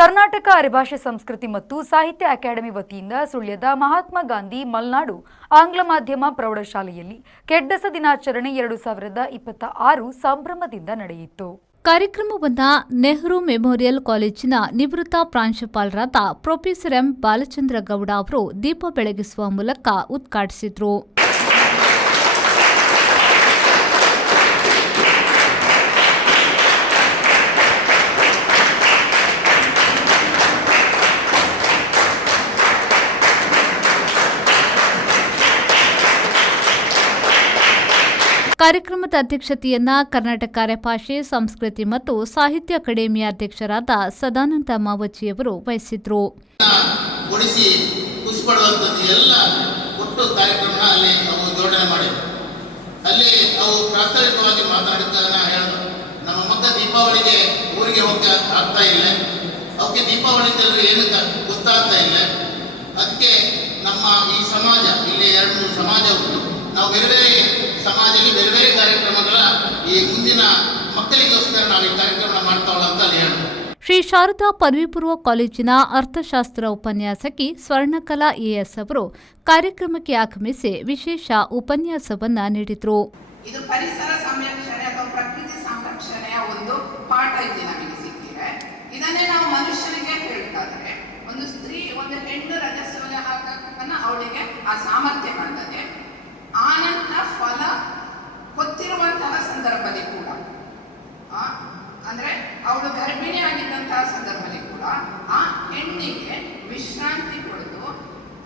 ಕರ್ನಾಟಕ ಅರೆಭಾಷೆ ಸಂಸ್ಕೃತಿ ಮತ್ತು ಸಾಹಿತ್ಯ ಅಕಾಡೆಮಿ ವತಿಯಿಂದ ಸುಳ್ಯದ ಮಹಾತ್ಮ ಗಾಂಧಿ ಮಲ್ನಾಡು ಆಂಗ್ಲ ಮಾಧ್ಯಮ ಪ್ರೌಢಶಾಲೆಯಲ್ಲಿ ಕೆಡ್ಡಸ ದಿನಾಚರಣೆ 2026 ಸಂಭ್ರಮದಿಂದ ನಡೆಯಿತು. ಕಾರ್ಯಕ್ರಮವನ್ನು ನೆಹರು ಮೆಮೋರಿಯಲ್ ಕಾಲೇಜಿನ ನಿವೃತ್ತ ಪ್ರಾಂಶುಪಾಲರಾದ ಪ್ರೊಫೆಸರ್ ಎಂ ಬಾಲಚಂದ್ರ ಗೌಡ ಅವರು ದೀಪ ಬೆಳಗಿಸುವ ಮೂಲಕ ಉದ್ಘಾಟಿಸಿದರು. ಕಾರ್ಯಕ್ರಮದ ಅಧ್ಯಕ್ಷತೆಯನ್ನ ಕರ್ನಾಟಕ ಅರೆಭಾಷೆ ಸಂಸ್ಕೃತಿ ಮತ್ತು ಸಾಹಿತ್ಯ ಅಕಾಡೆಮಿಯ ಅಧ್ಯಕ್ಷರಾದ ಸದಾನಂದ ಮಾವಜಿಯವರು ವಹಿಸಿದ್ರು. ನಮ್ಮ ಮಕ್ಕ ದೀಪಾವಳಿಗೆ ಊರಿಗೆ ಹೋಗಕ್ಕೆ ಆಗ್ತಾ ಇಲ್ಲ, ಅವಕ್ಕೆ ದೀಪಾವಳಿ ಏನಕ್ಕೆ ಗೊತ್ತಾಗ್ತಾ ಇಲ್ಲ. ಅದಕ್ಕೆ ನಮ್ಮ ಈ ಸಮಾಜ ಇಲ್ಲಿ 2-3 ಸಮಾಜ ಉಂಟು. ನಾವು ಬೇರೆ ಬೇರೆ ಸಮಾಜದಲ್ಲಿ ಬೇರೆ ಬೇರೆ ಕಾರ್ಯಕ್ರಮಗಳ ಈ ಮುಂದಿನ ಮಕ್ಕಳಿಗೋಸ್ಕರ ನಾವು ಈ ಕಾರ್ಯಕ್ರಮ ಮಾಡ್ತಾವಲ್ಲ ಅಂತ ಅಲ್ಲಿ ಹೇಳೋದು. ಶ್ರೀ ಶಾರದಾ ಪದವಿ ಪೂರ್ವ ಕಾಲೇಜಿನ ಅರ್ಥಶಾಸ್ತ್ರ ಉಪನ್ಯಾಸಕಿ ಸ್ವರ್ಣಕಲಾ ಎಎಸ್ ಅವರು ಕಾರ್ಯಕ್ರಮಕ್ಕೆ ಆಗಮಿಸಿ ವಿಶೇಷ ಉಪನ್ಯಾಸವನ್ನ ನೀಡಿದರು. ಇದು ಪರಿಸರ ಸಂರಕ್ಷಣೆ ಅಥವಾ ಪ್ರಕೃತಿ ಸಂರಕ್ಷಣೆಯ ಒಂದು ಪಾಠ ಇಲ್ಲಿ ನಮಗೆ ಸಿಕ್ಕಿದೆ. ಇದನ್ನೇ ನಾವು ಮನುಷ್ಯನಿಗೆ ಹೇಳ್ತಾ ಇದ್ರೆ ಒಂದು ಸ್ತ್ರೀ ಒಂದು ಹೆಣ್ಣು ರಜಸ್ವಲೆ ಹಾಕನ್ನ ಅವಳಿಗೆ ಆ ಸಾಮರ್ಥ್ಯ ಬರ್ತದೆ. ಆನಂತರ ಫಲ ಹೊತ್ತಿರುವಂತಹ ಸಂದರ್ಭದಲ್ಲಿ ಕೂಡ ಅಂದ್ರೆ ಅವಳು ಗರ್ಭಿಣಿ ಆಗಿದ್ದಂತಹ ಸಂದರ್ಭದಲ್ಲಿ ಕೂಡ ಆ ಹೆಣ್ಣಿಗೆ ವಿಶ್ರಾಂತಿ ಕೊಡೋದು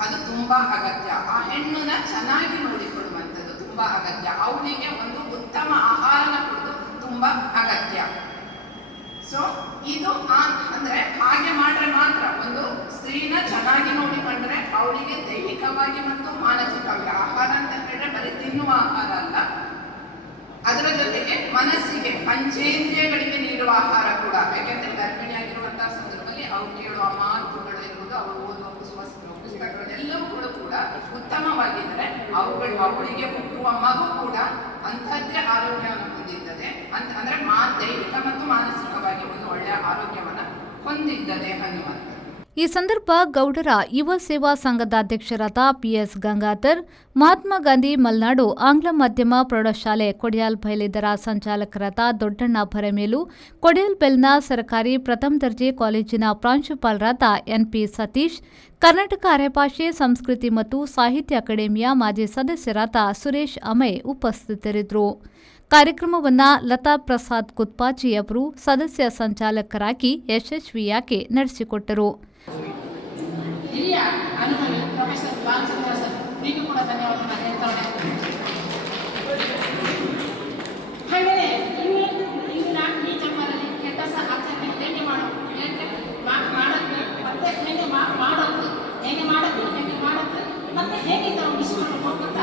ಅದು ತುಂಬಾ ಅಗತ್ಯ. ಆ ಹೆಣ್ಣನ್ನ ಚೆನ್ನಾಗಿ ನೋಡಿಕೊಳ್ಳುವಂಥದ್ದು ತುಂಬಾ ಅಗತ್ಯ. ಅವಳಿಗೆ ಒಂದು ಉತ್ತಮ ಆಹಾರನ ಕೊಡೋದು ತುಂಬಾ ಅಗತ್ಯ. ಸೊ ಇದು ಅಂದ್ರೆ ಹಾಗೆ ಮಾಡ್ರೆ ಮಾತ್ರ ಒಂದು ಸ್ತ್ರೀನ ಚೆನ್ನಾಗಿ ನೋಡಿಕೊಂಡ್ರೆ ಅವಳಿಗೆ ದೈಹಿಕವಾಗಿ ಮತ್ತು ಮಾನಸಿಕವಾಗಿ ಆಹಾರ ಅಂತ ಹೇಳಿದ್ರೆ ಬರೀ ತಿನ್ನುವ ಆಹಾರ ಅಲ್ಲ, ಅದರ ಜೊತೆಗೆ ಮನಸ್ಸಿಗೆ ಪಂಚೇಂದ್ರಿಯಗಳಿಗೆ ನೀಡುವ ಆಹಾರ ಕೂಡ. ಯಾಕೆಂದ್ರೆ ಗರ್ಭಿಣಿಯಾಗಿರುವಂತಹ ಸಂದರ್ಭದಲ್ಲಿ ಅವ್ರು ಕೇಳುವ ಮಾತುಗಳು ಇರುವುದು, ಅವರು ಓದುವ ಪುಸ್ತಕಗಳು ಎಲ್ಲವೂ ಕೂಡ ಉತ್ತಮವಾಗಿದ್ದರೆ ಅವಳಿಗೆ ಹುಟ್ಟುವ ಮಗು ಕೂಡ ಅಂಥದ್ದೇ ಆರೋಗ್ಯವನ್ನು ಹೊಂದಿದ್ದದೆ ಅಂದ್ರೆ ದೈಹಿಕ ಮತ್ತು ಮಾನಸಿಕವಾಗಿ ಒಂದು ಒಳ್ಳೆಯ ಆರೋಗ್ಯವನ್ನು ಹೊಂದಿದ್ದದೆ ಅನ್ನುವಂಥದ್ದು. ಈ ಸಂದರ್ಭ ಗೌಡರ ಯುವ ಸೇವಾ ಸಂಘದ ಅಧ್ಯಕ್ಷರಾದ ಪಿಎಸ್ ಗಂಗಾಧರ್, ಮಹಾತ್ಮ ಗಾಂಧಿ ಮಲ್ನಾಡು ಆಂಗ್ಲ ಮಾಧ್ಯಮ ಪ್ರೌಢಶಾಲೆ ಕೊಡಿಯಾಲ್ಬೈಲ್ ಸಂಚಾಲಕರಾದ ದೊಡ್ಡಣ್ಣ ಭರಮೇಲು, ಕೊಡಿಯಾಲ್ಬೈಲ್ನ ಸರ್ಕಾರಿ ಪ್ರಥಮ ದರ್ಜೆ ಕಾಲೇಜಿನ ಪ್ರಾಂಶುಪಾಲರಾದ ಎನ್ಪಿ ಸತೀಶ್, ಕರ್ನಾಟಕ ಅರೆಭಾಷೆ ಸಂಸ್ಕೃತಿ ಮತ್ತು ಸಾಹಿತ್ಯ ಅಕಾಡೆಮಿಯ ಮಾಜಿ ಸದಸ್ಯರಾದ ಸುರೇಶ್ ಅಮೈ ಉಪಸ್ಥಿತರಿದ್ದರು. ಕಾರ್ಯಕ್ರಮವನ್ನು ಲತಾ ಪ್ರಸಾದ್ ಕುತ್ಪಾಜಿ ಅವರು ಸದಸ್ಯ ಸಂಚಾಲಕರಾಗಿ ಯಶಸ್ವಿಯಾಗಿ ನಡೆಸಿಕೊಟ್ಟರು. ಹಿರಿಯ ಅನುಭವಿ ಪ್ರೊಫೆಸರ್ ಬಾಲಚಂದ್ರ ಸರ್ ನೀವು ಕೂಡ ಧನ್ಯವಾದಗಳನ್ನು ಹೇಳ್ತಾರೆ. ಹಾಗೆಯೇ ಇಂದಿನ ಈ ಜನ್ಮದಲ್ಲಿ ಕೆಡ್ಡಸ ಆಚರಣೆ ಹೇಗೆ ಮಾಡೋದು ಮತ್ತೆ ಹೇಗೆ ಮಾಡೋದು ಮತ್ತೆ ಹೇಗೆ ನಾವು ವಿಶ್ವವನ್ನು ಹೋಗುತ್ತ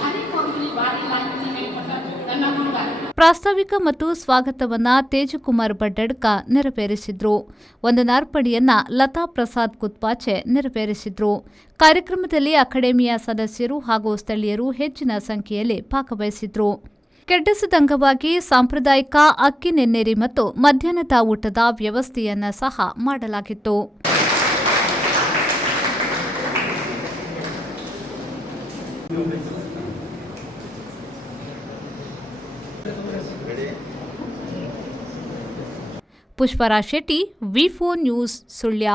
ಭಾರಿ ಕೋರ್ಮಲಿ ಭಾರಿ ಲಾಂಛನ ಹೇಳಿಕೊಟ್ಟ ನನ್ನ ಹುಡುಗ. ಪ್ರಾಸ್ತಾವಿಕ ಮತ್ತು ಸ್ವಾಗತವನ್ನ ತೇಜಕುಮಾರ್ ಬಡ್ಡಡ್ಕ ನೆರವೇರಿಸಿದ್ರು. ವಂದನಾರ್ಪಣೆಯನ್ನ ಲತಾ ಪ್ರಸಾದ್ ಕುತ್ಪಾಚೆ ನೆರವೇರಿಸಿದ್ರು. ಕಾರ್ಯಕ್ರಮದಲ್ಲಿ ಅಕಾಡೆಮಿಯ ಸದಸ್ಯರು ಹಾಗೂ ಸ್ಥಳೀಯರು ಹೆಚ್ಚಿನ ಸಂಖ್ಯೆಯಲ್ಲಿ ಭಾಗವಹಿಸಿದ್ರು. ಕೆಡ್ಡಸದ ಅಂಗವಾಗಿ ಸಾಂಪ್ರದಾಯಿಕ ಅಕ್ಕಿ ನೆನ್ನೇರಿ ಮತ್ತು ಮಧ್ಯಾಹ್ನದ ಊಟದ ವ್ಯವಸ್ಥೆಯನ್ನ ಸಹ ಮಾಡಲಾಗಿತ್ತು. ಪುಷ್ಪರಾಜ್ ಶೆಟ್ಟಿ, ವಿ4 ನ್ಯೂಸ್, ಸುಳ್ಯ.